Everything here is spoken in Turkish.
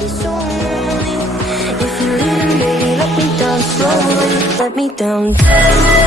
be so lonely. If you're leaving, baby, let me down slowly, let me down.